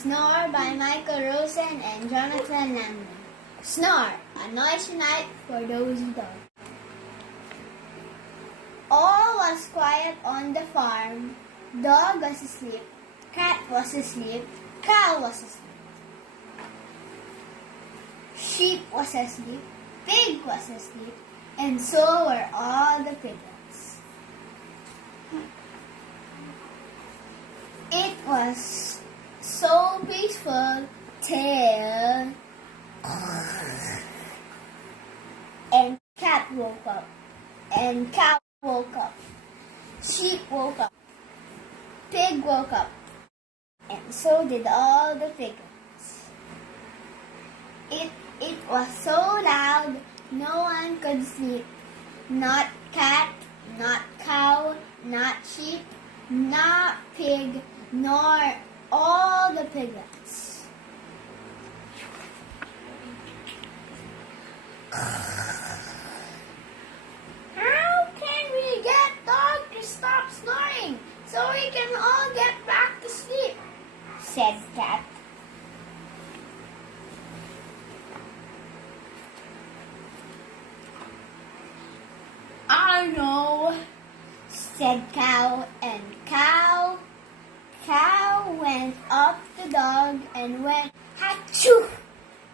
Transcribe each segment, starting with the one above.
Snore by Michael Rosen and Jonathan Langley. Snore, a noisy night for dozy dogs. All was quiet on the farm. Dog was asleep, cat was asleep, cow was asleep. Sheep was asleep, pig was asleep, and so were all the piglets. It was so peaceful till and cat woke up, and cow woke up, sheep woke up, pig woke up, and so did all the piglets. It was so loud no one could sleep. Not cat, not cow, not sheep, not pig, nor all the piglets. How can we get dog to stop snoring so we can all get back to sleep? Said cat. I know, said cow, and cow went up the dog and went achoo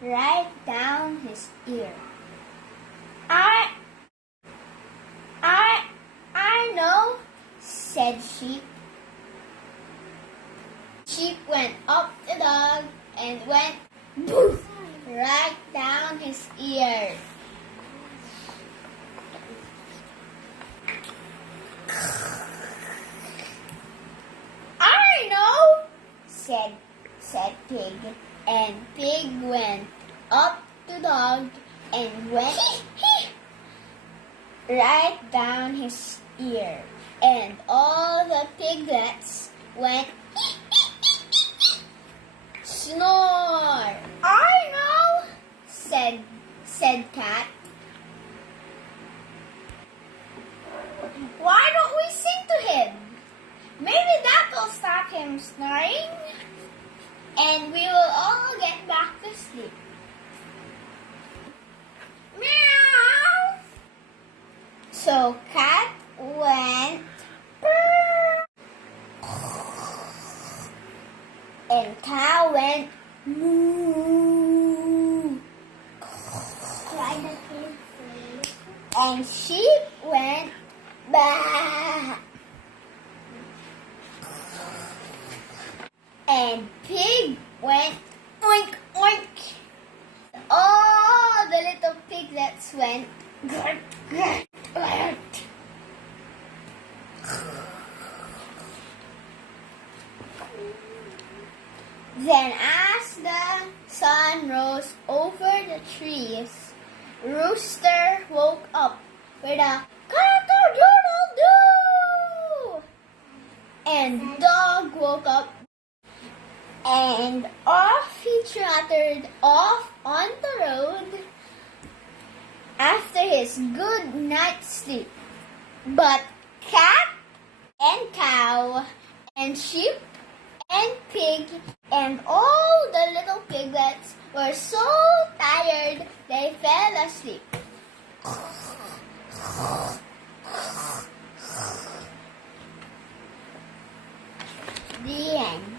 right down his ear. I know, said sheep. Sheep went up the dog and went boof right down his ear. I know, said pig, and pig went up the dog and went right down his ear, and all the piglets went snore. I know, said cat. Why don't we sing to him? Maybe that will stop him snoring, and we will all get back to sleep. Meow. So cat went and cow went moo. And sheep went bah. And pig went oink oink. All the little piglets went grrt grrt grrt. Then as the sun rose over the trees, Rooster woke up with a cock-a-doodle-doo! And Dog woke up and off he trotted off on the road after his good night's sleep. But cat and cow and sheep and pig and all the little piglets were so tired they fell asleep. The end.